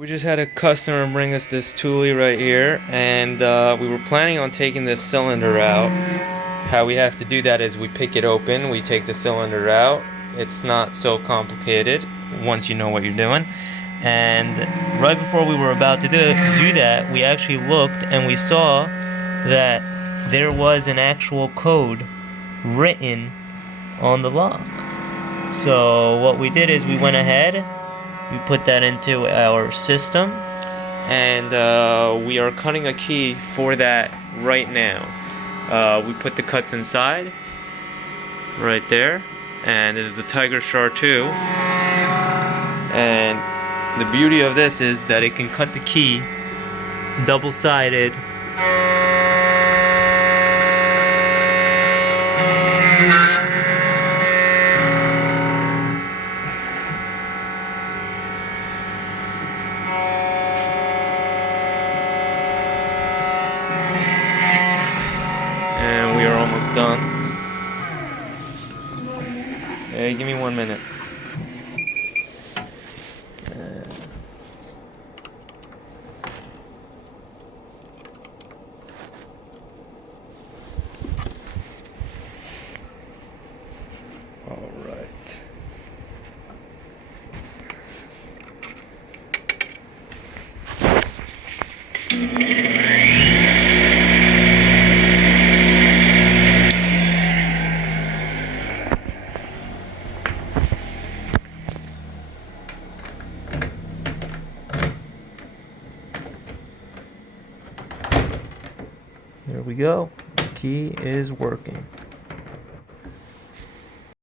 We just had a customer bring us this Thule right here, and we were planning on taking this cylinder out. How we have to do that is we pick it open, we take the cylinder out. It's not so complicated once you know what you're doing. And right before we were about to do that, we actually looked and we saw that there was an actual code written on the lock. So what we did is we went ahead, we put that into our system, and we are cutting a key for that right now. We put the cuts inside, right there, and it is a Tiger Star 2. And the beauty of this is that it can cut the key double-sided. And we are almost done. Hey, give me 1 minute. All right. There we go. The key is working.